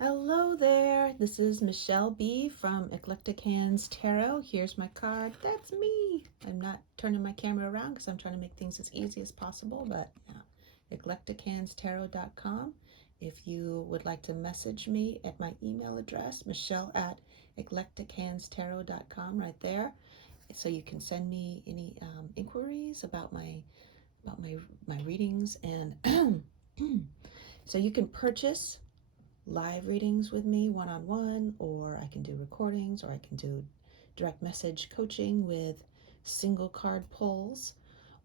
Hello there, this is Michele Bee from Eclectic Hands Tarot. Here's my card. That's me. I'm not turning my camera around because I'm trying to make things as easy as possible, but yeah, eclectichandstarot.com. If you would like to message me at my email address, Michele at eclectichandstarot.com, right there. So you can send me any inquiries about my readings, and so you can purchase live readings with me one-on-one, or I can do recordings, or I can do direct message coaching with single card pulls,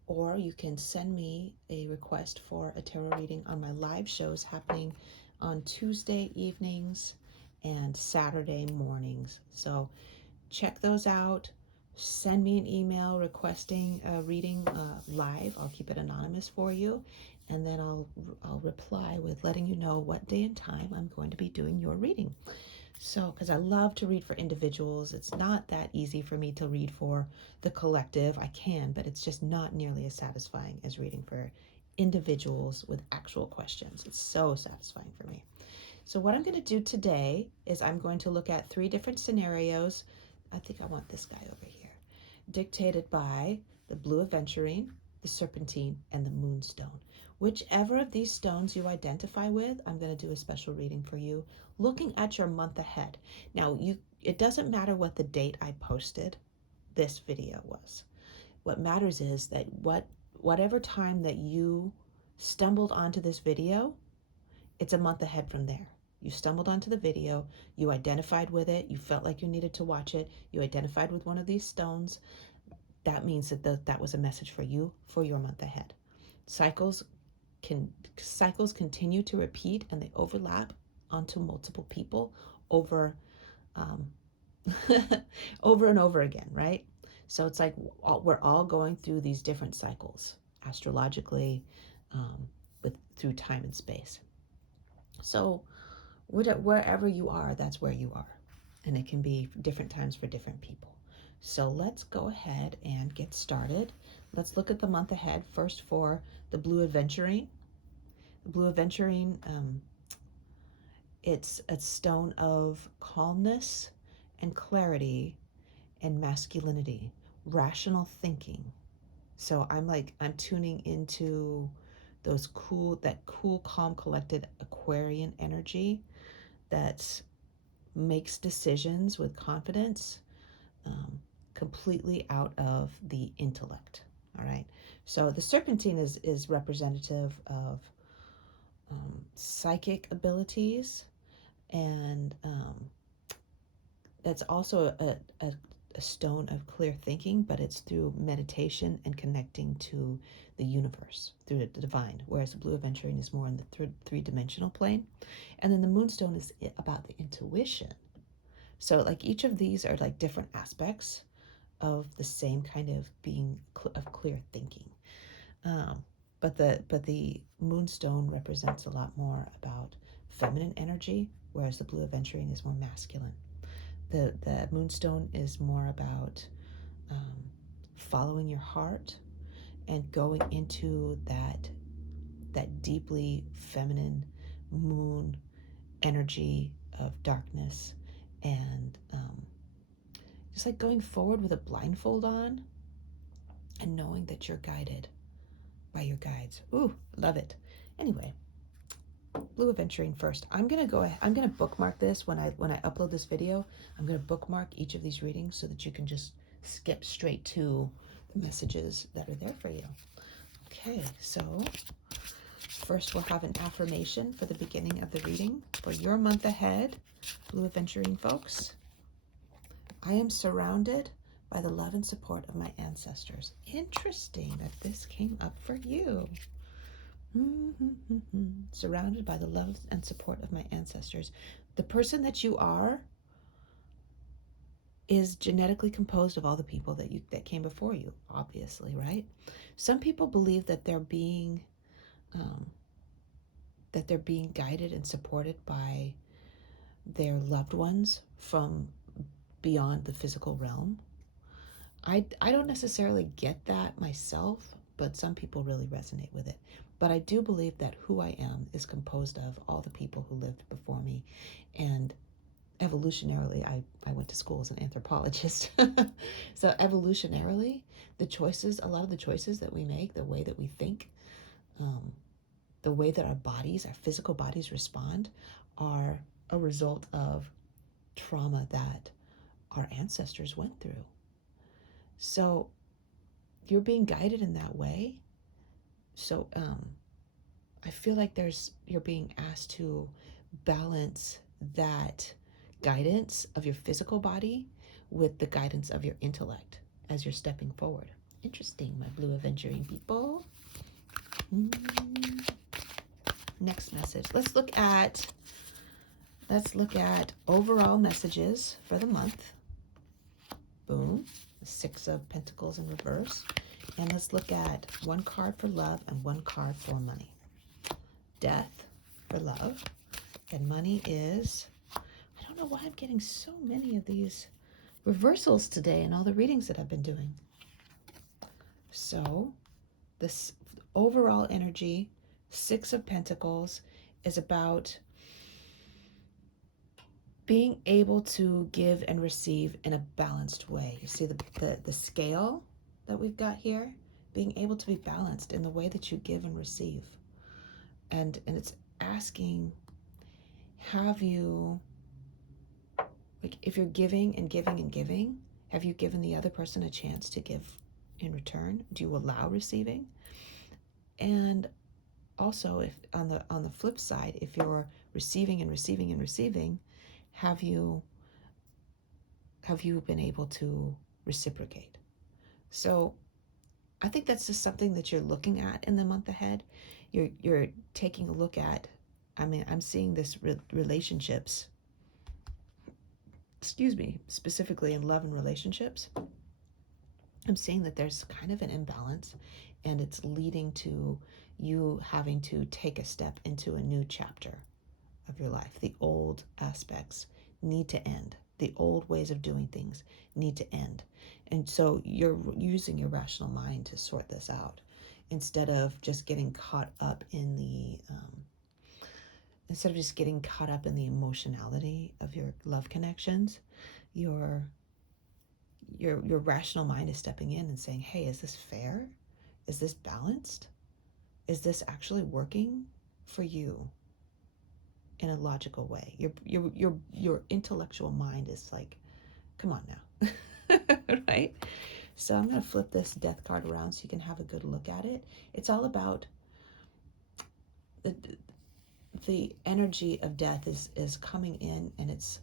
or you can send me a request for a tarot reading on my live shows happening on Tuesday evenings and Saturday mornings. So check those out. Send me an email requesting a reading live. I'll keep it anonymous for you, and then I'll reply with letting you know what day and time I'm going to be doing your reading. So, because I love to read for individuals, it's not that easy for me to read for the collective. I can, but it's just not nearly as satisfying as reading for individuals with actual questions. It's so satisfying for me. So what I'm going to do today is I'm going to look at 3 different scenarios. I think I want this guy over here. Dictated by the blue aventurine, the serpentine, and the moonstone. Whichever of these stones you identify with, I'm going to do a special reading for you, looking at your month ahead. Now, it doesn't matter what the date I posted this video was. What matters is that whatever time that you stumbled onto this video, it's a month ahead from there. You stumbled onto the video, you identified with it, you felt like you needed to watch it, you identified with one of these stones. That means that that was a message for you for your month ahead. Cycles continue to repeat, and they overlap onto multiple people over um, over and over again, right? So it's like we're all going through these different cycles astrologically, through time and space. So wherever you are, that's where you are. And it can be different times for different people. So let's go ahead and get started. Let's look at the month ahead first for the blue aventurine. The blue aventurine, it's a stone of calmness and clarity and masculinity, rational thinking. So I'm tuning into that cool, calm, collected Aquarian energy that makes decisions with confidence, completely out of the intellect. All right. So the serpentine is representative of psychic abilities, and that's also a stone of clear thinking, but it's through meditation and connecting to the universe, through the divine, whereas the blue aventurine is more in the three-dimensional plane. And then the moonstone is about the intuition. So like each of these are like different aspects of the same kind of being of clear thinking. But the moonstone represents a lot more about feminine energy, whereas the blue aventurine is more masculine. The moonstone is more about following your heart and going into that deeply feminine moon energy of darkness, and just like going forward with a blindfold on and knowing that you're guided by your guides. Ooh, love it. Anyway, blue aventurine first. I'm gonna bookmark this when I upload this video. I'm gonna bookmark each of these readings so that you can just skip straight to the messages that are there for you. Okay, so first we'll have an affirmation for the beginning of the reading for your month ahead, blue aventurine folks. I am surrounded by the love and support of my ancestors. Interesting that this came up for you. Surrounded by the love and support of my ancestors. The person that you are is genetically composed of all the people that came before you, obviously, right? Some people believe that they're being guided and supported by their loved ones from beyond the physical realm. I don't necessarily get that myself, but some people really resonate with it. But I do believe that who I am is composed of all the people who lived before me. And evolutionarily, I went to school as an anthropologist. So evolutionarily, a lot of the choices that we make, the way that we think, the way that our physical bodies respond, are a result of trauma that our ancestors went through. So you're being guided in that way. So I feel like you're being asked to balance that guidance of your physical body with the guidance of your intellect as you're stepping forward. Interesting, my blue aventurine people. Next message. Let's look at overall messages for the month. Boom. The Six of Pentacles in reverse. And let's look at one card for love and one card for money. Death for love. And money is, I don't know why I'm getting so many of these reversals today in all the readings that I've been doing. So this overall energy, Six of Pentacles, is about being able to give and receive in a balanced way. You see the scale that we've got here? Being able to be balanced in the way that you give and receive. And it's asking, have you, like, if you're giving and giving and giving, have you given the other person a chance to give in return? Do you allow receiving? And also, if on the flip side, if you're receiving and receiving and receiving, have you been able to reciprocate? So I think that's just something that you're looking at in the month ahead. You're taking a look at, I'm seeing this relationships, specifically in love and relationships. I'm seeing that there's kind of an imbalance, and it's leading to you having to take a step into a new chapter of your life. The old aspects need to end. The old ways of doing things need to end. And so you're using your rational mind to sort this out instead of just getting caught up in the emotionality of your love connections. Your rational mind is stepping in and saying, hey, is this fair? Is this balanced? Is this actually working for you in a logical way? Your intellectual mind is like, come on now. Right? So I'm going to flip this death card around so you can have a good look at it. It's all about the energy of death is coming in, and it's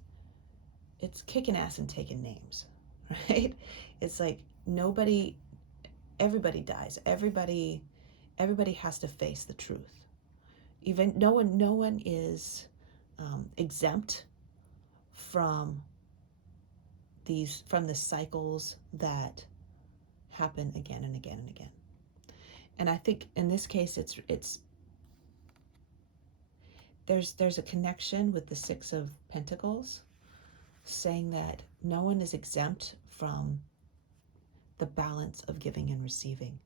kicking ass and taking names, right? It's like everybody dies. Everybody has to face the truth. Even no one is exempt from the cycles that happen again and again and again. And I think in this case, there's a connection with the Six of Pentacles, saying that no one is exempt from the balance of giving and receiving.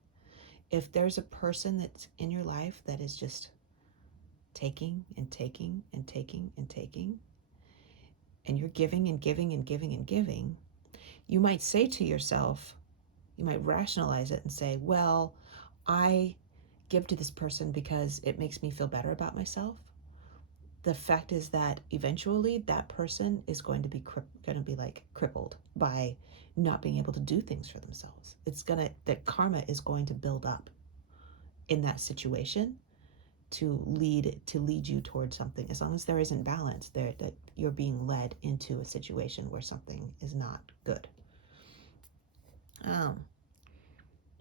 If there's a person that's in your life that is just taking and taking and taking and taking, and you're giving and giving and giving and giving, you might say to yourself, you might rationalize it and say, well, I give to this person because it makes me feel better about myself. The fact is that eventually that person is going to be like crippled by not being able to do things for themselves. The karma is going to build up in that situation to lead you towards something. As long as there isn't balance there, that you're being led into a situation where something is not good.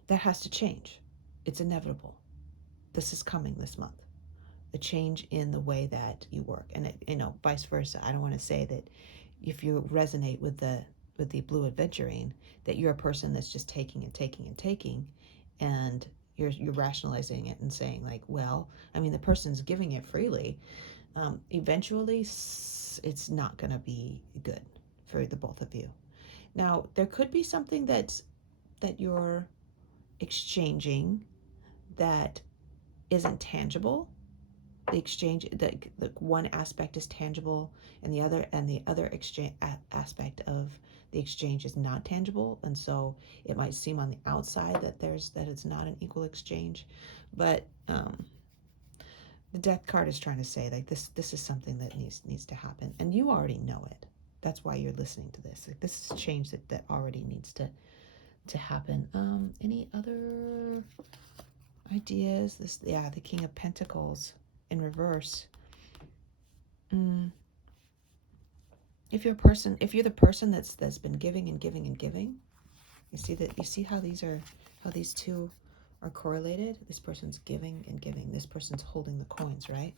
That has to change. It's inevitable. This is coming this month. A change in the way that you work, and vice versa. I don't want to say that if you resonate with the blue aventurine, that you're a person that's just taking and taking and taking, and you're rationalizing it and saying like, well, the person's giving it freely. Eventually, it's not going to be good for the both of you. Now, there could be something that you're exchanging that isn't tangible. The exchange, the one aspect is tangible, and the other exchange aspect of the exchange is not tangible, and so it might seem on the outside that it's not an equal exchange, but the death card is trying to say like this is something that needs to happen, and you already know it. That's why you're listening to this. Like, this is change that already needs to happen. Any other ideas? The King of Pentacles in reverse. If you're the person that's been giving and giving and giving, you see how these two are correlated. This person's giving and giving. This person's holding the coins, right?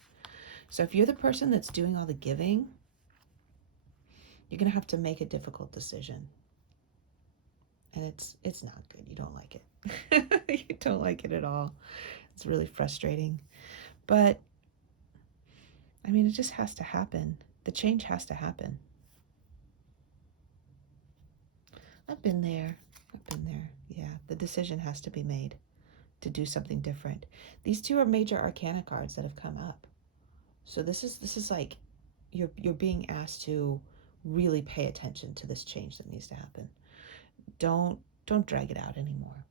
So if you're the person that's doing all the giving, you're gonna have to make a difficult decision, and it's not good. You don't like it. You don't like it at all. It's really frustrating, but I mean, it just has to happen. The change has to happen. I've been there. Yeah, the decision has to be made to do something different. These two are major arcana cards that have come up. So this is like you're being asked to really pay attention to this change that needs to happen. Don't drag it out anymore.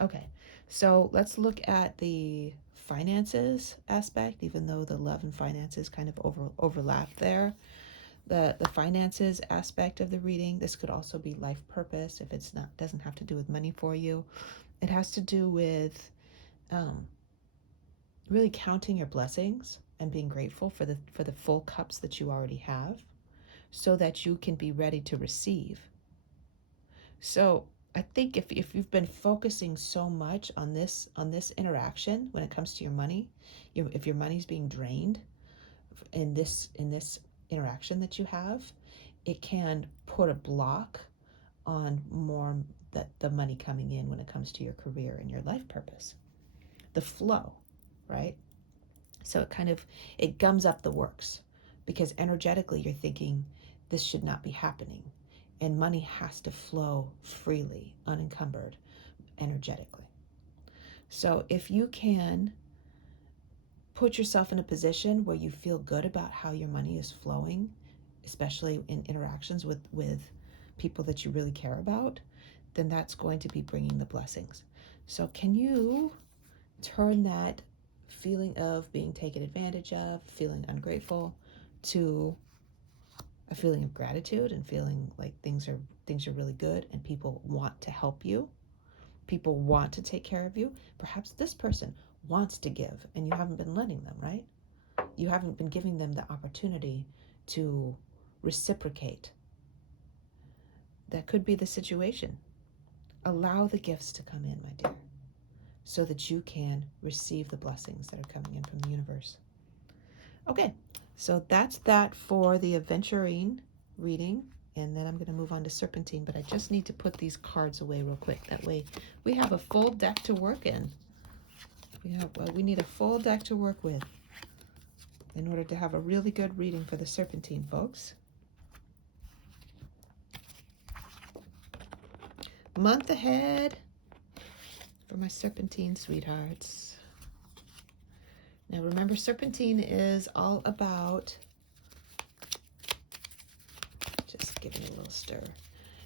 Okay. So let's look at the finances aspect, even though the love and finances kind of overlap there. The finances aspect of the reading, this could also be life purpose if it's not doesn't have to do with money for you. It has to do with really counting your blessings and being grateful for the full cups that you already have, so that you can be ready to receive. So I think if you've been focusing so much on this interaction when it comes to your money, if your money's being drained in this interaction that you have, it can put a block on more the money coming in when it comes to your career and your life purpose. The flow, right? So it gums up the works, because energetically you're thinking this should not be happening, and money has to flow freely, unencumbered, energetically. So if you can put yourself in a position where you feel good about how your money is flowing, especially in interactions with people that you really care about, then that's going to be bringing the blessings. So can you turn that feeling of being taken advantage of, feeling ungrateful, to a feeling of gratitude and feeling like things are really good and people want to help you, people want to take care of you? Perhaps this person wants to give and you haven't been letting them, right? You haven't been giving them the opportunity to reciprocate. That could be the situation. Allow the gifts to come in, my dear, so that you can receive the blessings that are coming in from the universe. Okay, so that's that for the Aventurine reading, and then I'm going to move on to Serpentine, but I just need to put these cards away real quick. That way we have a full deck to work in. We need a full deck to work with in order to have a really good reading for the Serpentine, folks. Month ahead for my Serpentine sweethearts. Now remember, Serpentine is all about, just giving it a little stir.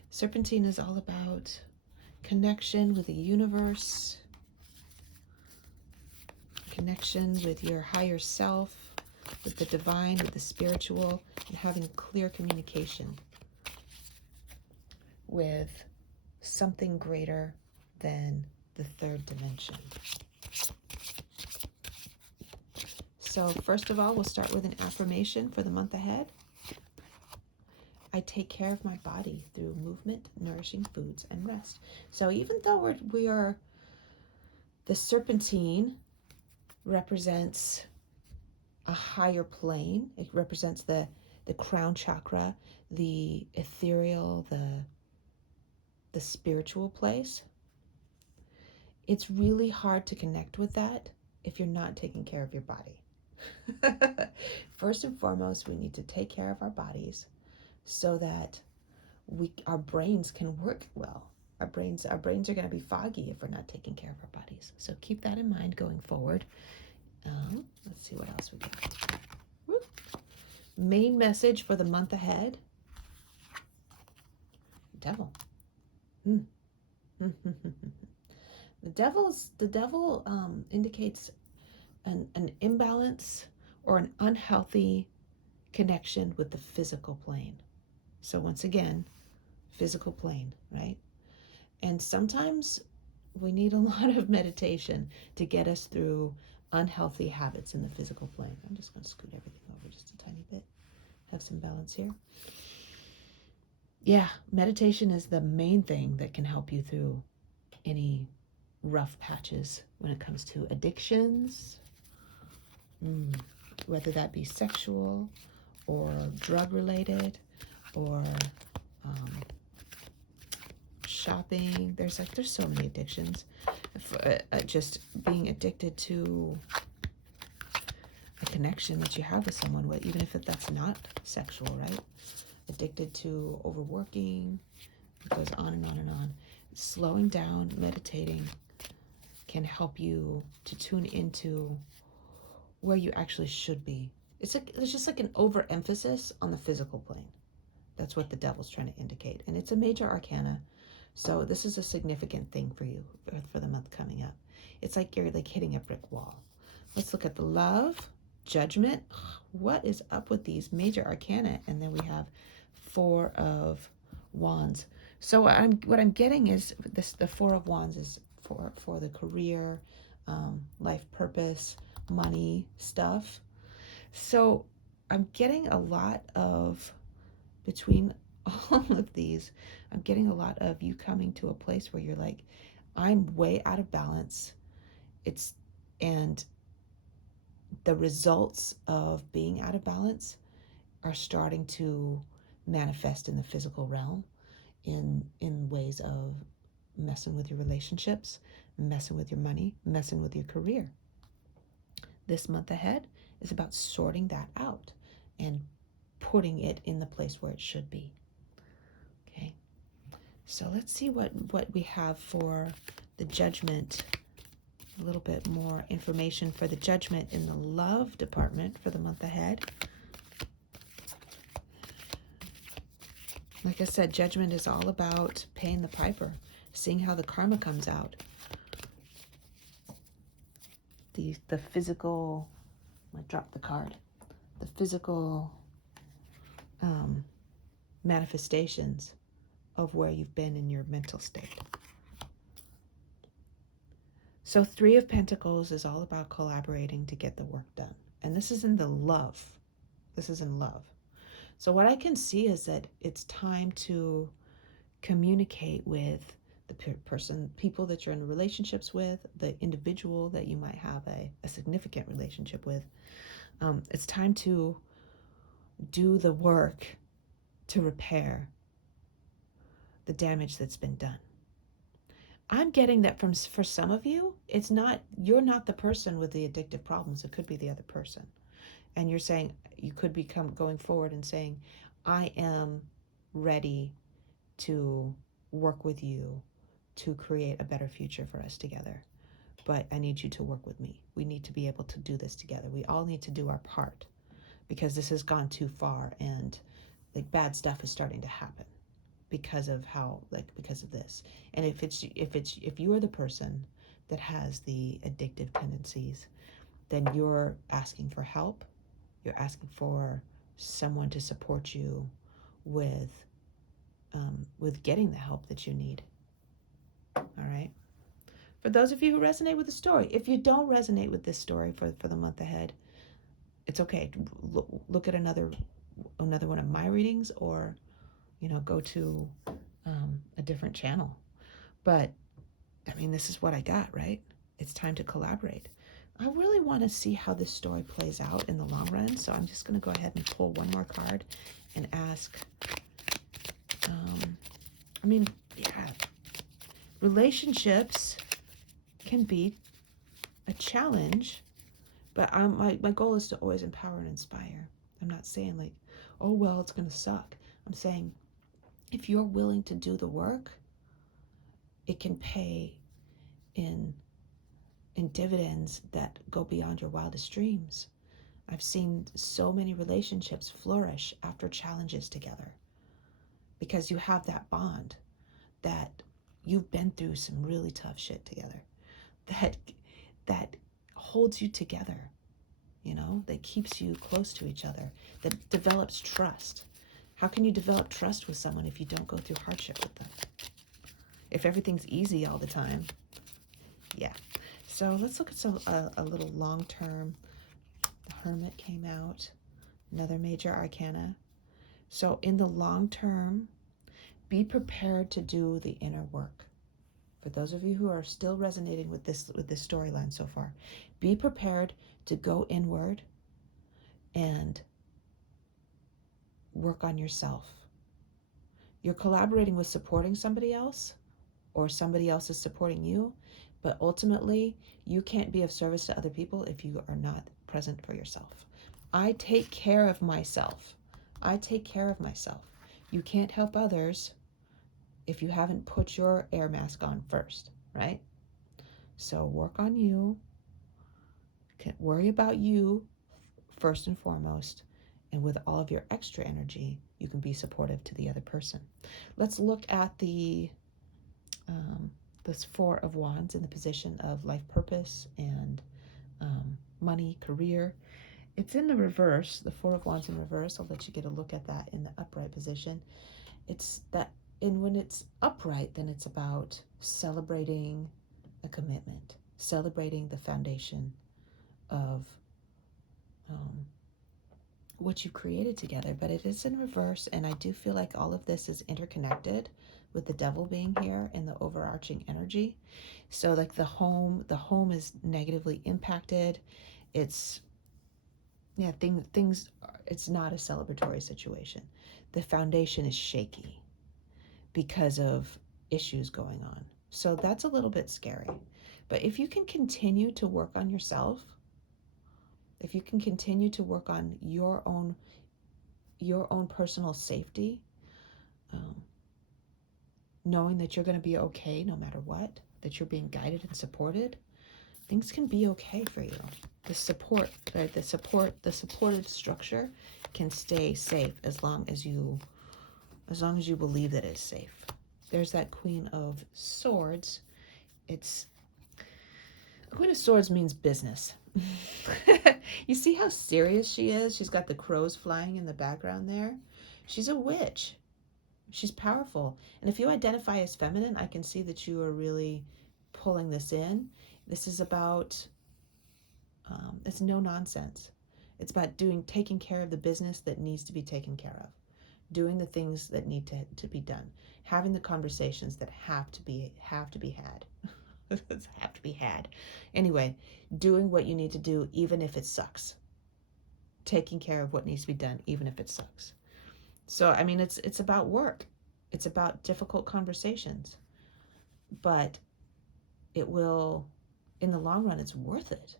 Serpentine is all about connection with the universe, connection with your higher self, with the divine, with the spiritual, and having clear communication with something greater than the third dimension. So first of all, we'll start with an affirmation for the month ahead. I take care of my body through movement, nourishing foods, and rest. So even though we are the Serpentine represents a higher plane. It represents the crown chakra, the ethereal, the spiritual place. It's really hard to connect with that if you're not taking care of your body. First and foremost, we need to take care of our bodies so that our brains can work well. Our brains are going to be foggy if we're not taking care of our bodies. So keep that in mind going forward. Let's see what else we got. Woo. Main message for the month ahead. Devil. The devil indicates an imbalance or an unhealthy connection with the physical plane. So once again, physical plane, right? And sometimes we need a lot of meditation to get us through unhealthy habits in the physical plane. I'm just going to scoot everything over just a tiny bit. Have some balance here. Yeah, meditation is the main thing that can help you through any rough patches when it comes to addictions, whether that be sexual or drug related or shopping. There's so many addictions. Just being addicted to a connection that you have with someone, even if that's not sexual, right? Addicted to overworking. It goes on and on and on. Slowing down, meditating can help you to tune into where you actually should be. There's just like an overemphasis on the physical plane. That's what the devil's trying to indicate. And it's a major arcana. So this is a significant thing for you for the month coming up. It's like you're like hitting a brick wall. Let's look at the love, judgment. What is up with these major arcana? And then we have 4 of Wands. So what I'm getting is the 4 of Wands is for the career, life purpose, money stuff. So I'm getting a lot of, between all of these, I'm getting a lot of you coming to a place where you're like, I'm way out of balance. And the results of being out of balance are starting to manifest in the physical realm in ways of messing with your relationships, messing with your money, messing with your career. This month ahead is about sorting that out and putting it in the place where it should be. Okay, so let's see what we have for the judgment. A little bit more information for the judgment in the love department for the month ahead. Like I said, judgment is all about paying the piper, seeing how the karma comes out. The physical, I dropped the card, the physical manifestations of where you've been in your mental state. So 3 of Pentacles is all about collaborating to get the work done. And this is in the love. This is in love. So what I can see is that it's time to communicate with the people that you're in relationships with, the individual that you might have a significant relationship with. It's time to do the work to repair the damage that's been done. I'm getting that for some of you, you're not the person with the addictive problems. It could be the other person. And you're saying, you could be going forward and saying, I am ready to work with you to create a better future for us together. But I need you to work with me. We need to be able to do this together. We all need to do our part because this has gone too far and like bad stuff is starting to happen because of this. And if you are the person that has the addictive tendencies, then you're asking for help. You're asking for someone to support you with getting the help that you need. All right. For those of you who resonate with the story, if you don't resonate with this story for the month ahead, it's okay. Look at another one of my readings, or go to a different channel. But I mean, this is what I got, right? It's time to collaborate. I really want to see how this story plays out in the long run, so I'm just going to go ahead and pull one more card and ask. Relationships can be a challenge, but my goal is to always empower and inspire. I'm not saying like, oh, well, it's going to suck. I'm saying if you're willing to do the work, it can pay in dividends that go beyond your wildest dreams. I've seen so many relationships flourish after challenges together because you have that bond, that you've been through some really tough shit together, that holds you together, that keeps you close to each other, that develops trust. How can you develop trust with someone if you don't go through hardship with them? If everything's easy all the time, yeah. So let's look at a little long-term. The Hermit came out, another major arcana. So in the long term, be prepared to do the inner work. For those of you who are still resonating with this storyline so far, be prepared to go inward and work on yourself. You're collaborating with supporting somebody else, or somebody else is supporting you, but ultimately you can't be of service to other people if you are not present for yourself. I take care of myself. I take care of myself. You can't help others if you haven't put your air mask on first, right? So work on you. Worry about you first and foremost, and with all of your extra energy, you can be supportive to the other person. Let's look at this Four of Wands in the position of life purpose and money, career. It's in the reverse, the Four of Wands in reverse. I'll let you get a look at that in the upright position. It's that, and when it's upright, then it's about celebrating a commitment, celebrating the foundation of what you've created together. But it is in reverse, and I do feel like all of this is interconnected with the Devil being here and the overarching energy. So like the home is negatively impacted. It's things it's not a celebratory situation. The foundation is shaky because of issues going on. So that's a little bit scary. But if you can continue to work on yourself, if you can continue to work on your own personal safety, knowing that you're going to be okay no matter what, that you're being guided and supported, things can be okay for you. The support, right? The supported structure can stay safe as long as you believe that it's safe. There's that Queen of Swords. Queen of Swords means business. You see how serious she is? She's got the crows flying in the background there. She's a witch. She's powerful. And if you identify as feminine, I can see that you are really pulling this in. This is about, it's no nonsense. It's about taking care of the business that needs to be taken care of, doing the things that need to be done, having the conversations that have to be had. Have to be had. Anyway, doing what you need to do, even if it sucks. Taking care of what needs to be done, even if it sucks. So, I mean, it's about work. It's about difficult conversations. But it will, in the long run, it's worth it.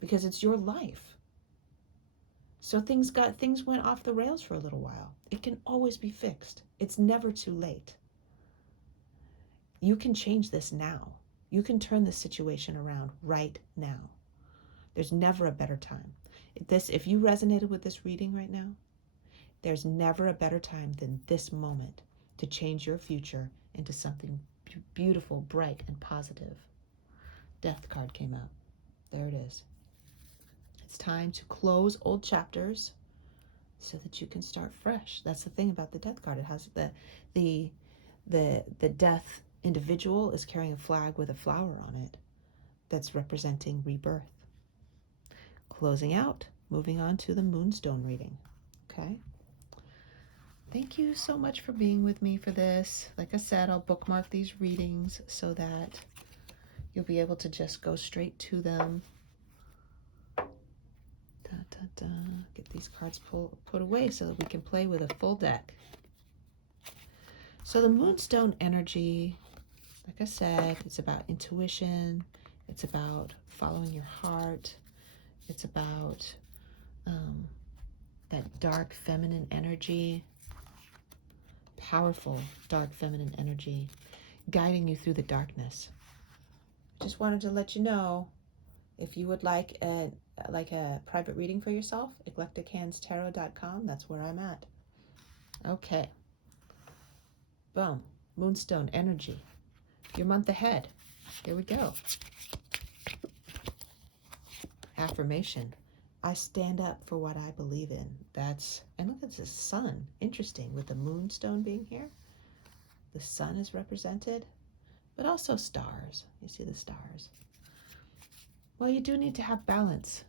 Because it's your life. So things went off the rails for a little while. It can always be fixed. It's never too late. You can change this now. You can turn this situation around right now. There's never a better time. If you resonated with this reading right now, there's never a better time than this moment to change your future into something beautiful, bright, and positive. Death card came out. There it is. It's time to close old chapters so that you can start fresh. That's the thing about the Death card. It has the death individual is carrying a flag with a flower on it that's representing rebirth. Closing out, moving on to the Moonstone reading. Okay. Thank you so much for being with me for this. Like I said, I'll bookmark these readings so that you'll be able to just go straight to them. Get these cards put away so that we can play with a full deck. So the Moonstone energy, like I said, it's about intuition. It's about following your heart. It's about that dark feminine energy. Powerful dark feminine energy. guiding you through the darkness. Just wanted to let you know, if you would like a private reading for yourself, eclectichandstarot.com, that's where I'm at. Okay. Boom. Moonstone energy. Your month ahead. Here we go. Affirmation. I stand up for what I believe in. And look at the sun. Interesting, with the moonstone being here. The sun is represented, but also stars. You see the stars. Well, you do need to have balance.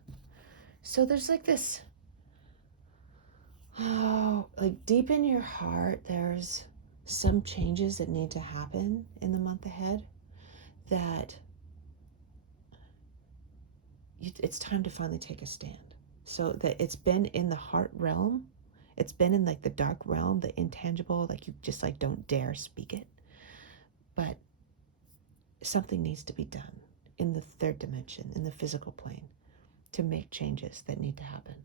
So there's like this, like deep in your heart, there's some changes that need to happen in the month ahead, that it's time to finally take a stand. So that it's been in the heart realm, it's been in like the dark realm, the intangible, like you just like don't dare speak it. But something needs to be done in the third dimension, in the physical plane, to make changes that need to happen.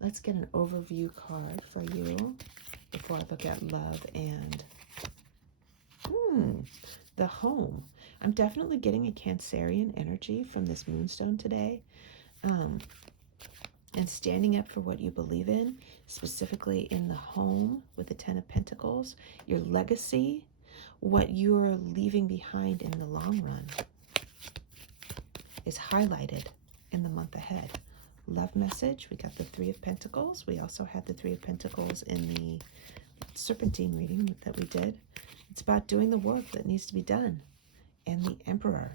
Let's get an overview card for you before I look at love and the home. I'm definitely getting a Cancerian energy from this moonstone today. And standing up for what you believe in, specifically in the home with the Ten of Pentacles, your legacy, what you're leaving behind in the long run, is highlighted in the month ahead. Love message, we got the Three of Pentacles. We also had the Three of Pentacles in the Serpentine reading that we did. It's about doing the work that needs to be done. And the Emperor.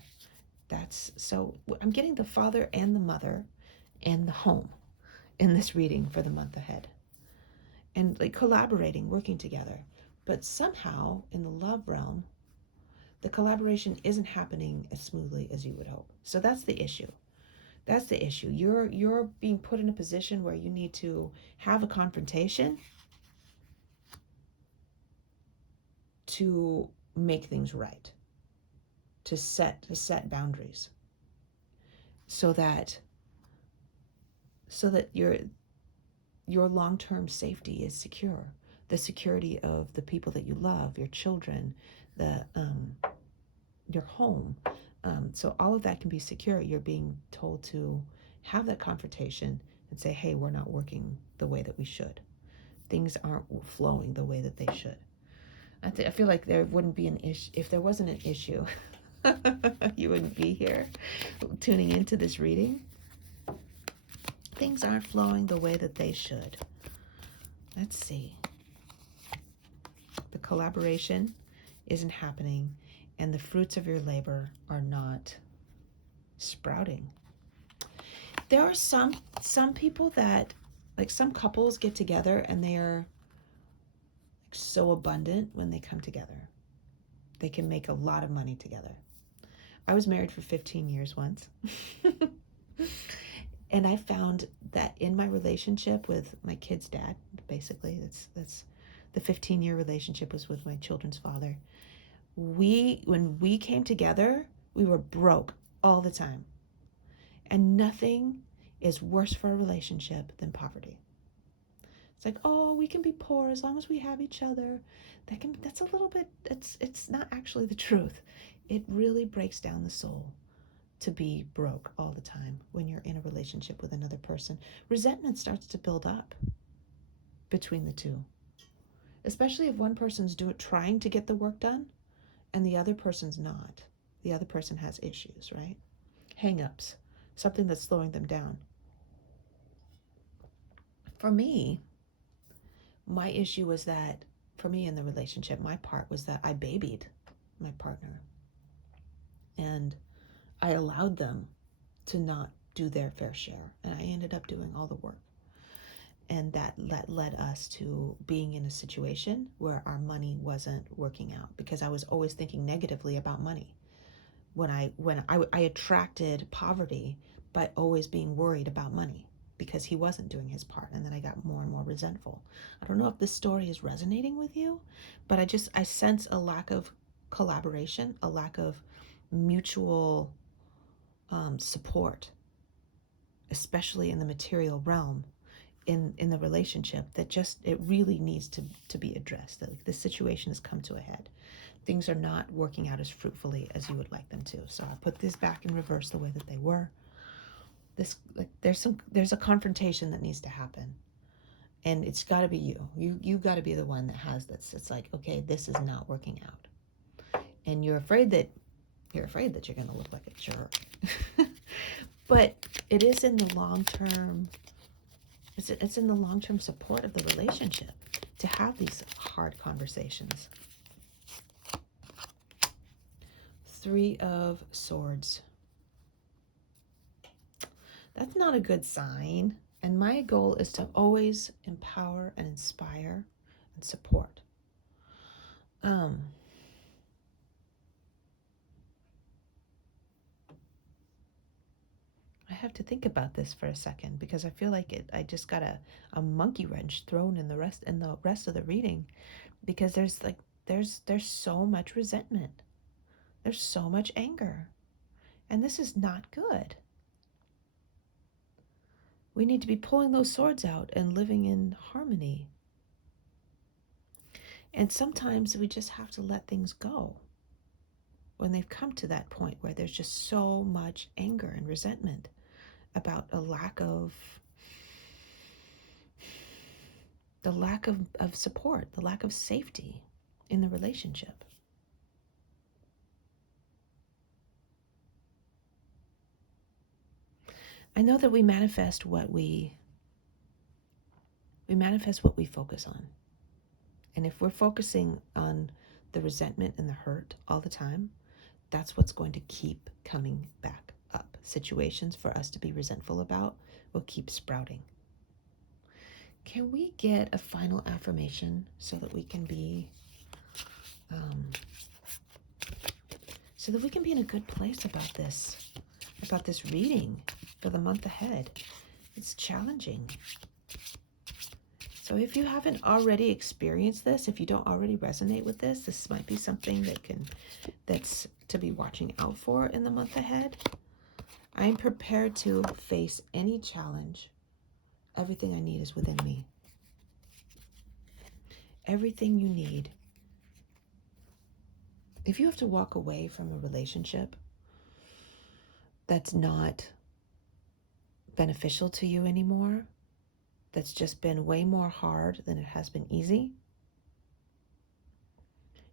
So I'm getting the father and the mother and the home in this reading for the month ahead. And like collaborating, working together. But somehow in the love realm, the collaboration isn't happening as smoothly as you would hope. So that's the issue. That's the issue. You're being put in a position where you need to have a confrontation to make things right, to set boundaries, so that your long-term safety is secure. The security of the people that you love, your children, your home. So all of that can be secure. You're being told to have that confrontation and say, hey, we're not working the way that we should. Things aren't flowing the way that they should. I feel like there wouldn't be an issue. If there wasn't an issue, you wouldn't be here tuning into this reading. Things aren't flowing the way that they should. Let's see. The collaboration isn't happening, and the fruits of your labor are not sprouting. There are some people that, like some couples get together and they are like so abundant when they come together. They can make a lot of money together. I was married for 15 years once. And I found that in my relationship with my kid's dad, basically, that's the 15-year relationship was with my children's father. When we came together, we were broke all the time. And nothing is worse for a relationship than poverty. It's like, oh, we can be poor as long as we have each other. That's a little bit, it's not actually the truth. It really breaks down the soul to be broke all the time when you're in a relationship with another person. Resentment starts to build up between the two, especially if one person's trying to get the work done and the other person's not. The other person has issues, right? Hang-ups, something that's slowing them down. For me, my issue was that, for me in the relationship, my part was that I babied my partner. And I allowed them to not do their fair share. And I ended up doing all the work. And that led us to being in a situation where our money wasn't working out, because I was always thinking negatively about money. When I attracted poverty by always being worried about money, because he wasn't doing his part. And then I got more and more resentful. I don't know if this story is resonating with you, but I sense a lack of collaboration, a lack of mutual support, especially in the material realm, in the relationship, that it really needs to be addressed. That the situation has come to a head. things are not working out as fruitfully as you would like them to. So I'll put this back in reverse the way that they were. This, like, there's a confrontation that needs to happen, and it's got to be you got to be the one that has this. It's like, okay, this is not working out, and you're afraid that you're going to look like a jerk. But it is in the long term, it's in the long-term support of the relationship to have these hard conversations. 3 of Swords. That's not a good sign. And my goal is to always empower and inspire and support. I have to think about this for a second, because I feel like I just got a monkey wrench thrown in the rest of the reading, because there's so much resentment. There's so much anger. And this is not good. We need to be pulling those swords out and living in harmony. And sometimes we just have to let things go when they've come to that point where there's just so much anger and resentment about a lack of support, the lack of safety in the relationship. I know that we manifest what we focus on. And if we're focusing on the resentment and the hurt all the time, that's what's going to keep coming back up. Situations for us to be resentful about will keep sprouting. Can we get a final affirmation so that we can be in a good place about this reading for the month ahead? It's challenging. So if you haven't already experienced this, if you don't already resonate with this might be something that's to be watching out for in the month ahead. I'm prepared to face any challenge. Everything I need is within me. Everything you need. If you have to walk away from a relationship that's not beneficial to you anymore, that's just been way more hard than it has been easy,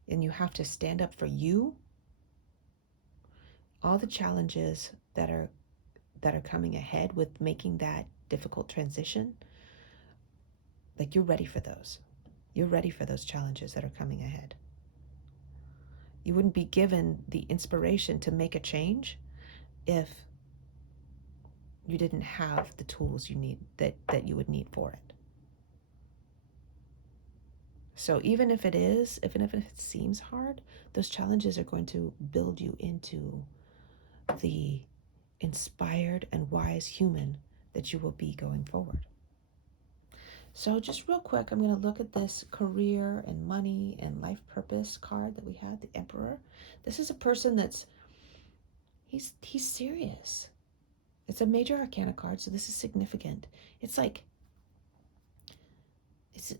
and you have to stand up for you, all the challenges that are coming ahead with making that difficult transition, like, you're ready for those. You're ready for those challenges that are coming ahead. You wouldn't be given the inspiration to make a change if you didn't have the tools you need that you would need for it. So even if it seems hard, those challenges are going to build you into the inspired and wise human that you will be going forward. So just real quick, I'm going to look at this career and money and life purpose card that we had, the Emperor. This is a person he's serious. It's a major arcana card, so this is significant. It's like,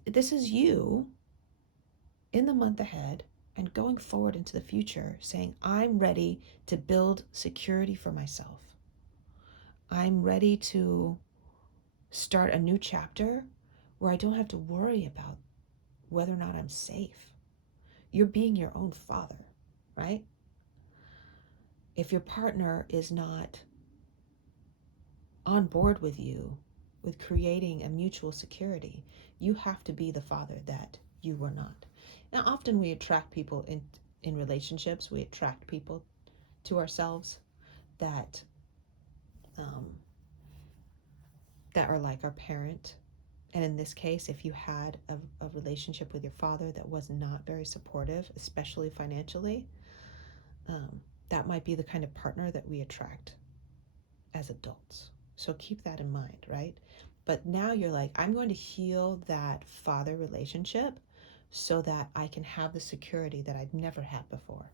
this is you in the month ahead and going forward into the future, saying, I'm ready to build security for myself. I'm ready to start a new chapter where I don't have to worry about whether or not I'm safe. You're being your own father, right? If your partner is not on board with you, with creating a mutual security, you have to be the father that you were not. Now, often we attract people in relationships, we attract people to ourselves that are like our parent. And in this case, if you had a relationship with your father that was not very supportive, especially financially, that might be the kind of partner that we attract as adults. So keep that in mind, right? But now you're like, I'm going to heal that father relationship so that I can have the security that I've never had before.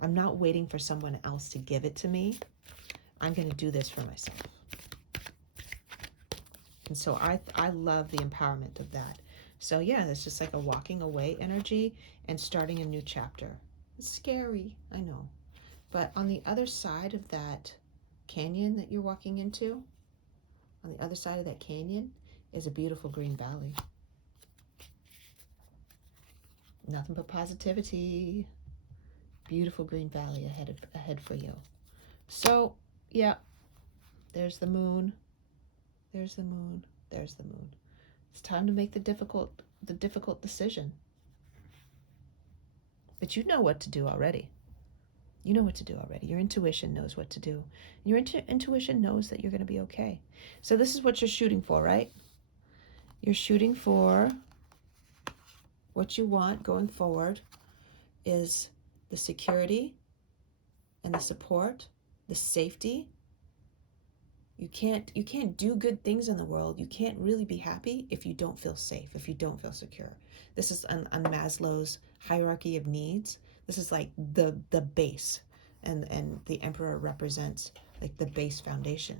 I'm not waiting for someone else to give it to me. I'm going to do this for myself. And so I love the empowerment of that. So yeah, it's just like a walking away energy and starting a new chapter. It's scary, I know. But on the other side of that canyon that you're walking into, on the other side of that canyon is a beautiful green valley. Nothing but positivity. Beautiful green valley ahead for you. So, yeah, there's the moon. There's the moon. There's the moon. It's time to make the difficult decision. But you know what to do already. You know what to do already. Your intuition knows what to do. Your intuition knows that you're going to be okay. So this is what you're shooting for, right? You're shooting for what you want going forward is the security and the support, the safety. You can't do good things in the world. You can't really be happy if you don't feel safe, if you don't feel secure. This is on Maslow's hierarchy of needs. This is like the base, and the emperor represents like the base foundation.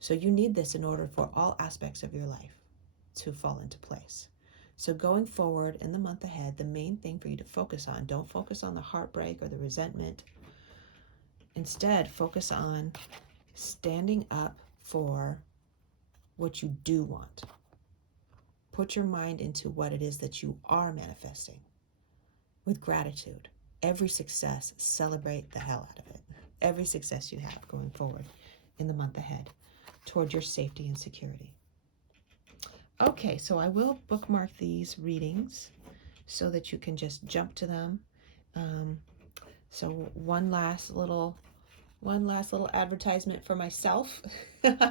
So you need this in order for all aspects of your life to fall into place. So going forward in the month ahead, the main thing for you to focus on, don't focus on the heartbreak or the resentment. Instead, focus on standing up for what you do want. Put your mind into what it is that you are manifesting with gratitude. Every success, celebrate the hell out of it. Every success you have going forward in the month ahead toward your safety and security. Okay, so I will bookmark these readings so that you can just jump to them. So one last little advertisement for myself.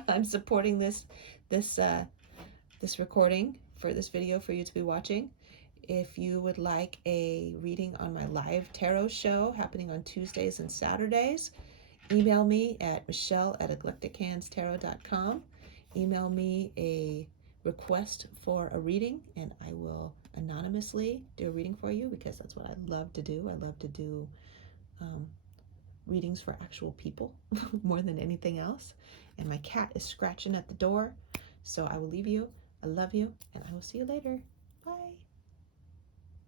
I'm supporting this recording for this video for you to be watching. If you would like a reading on my live tarot show happening on Tuesdays and Saturdays, email me at michele@eclectichandstarot.com. Email me a request for a reading, and I will anonymously do a reading for you, because that's what I love to do. I love to do readings for actual people more than anything else. And my cat is scratching at the door, so I will leave you. I love you, and I will see you later. Bye.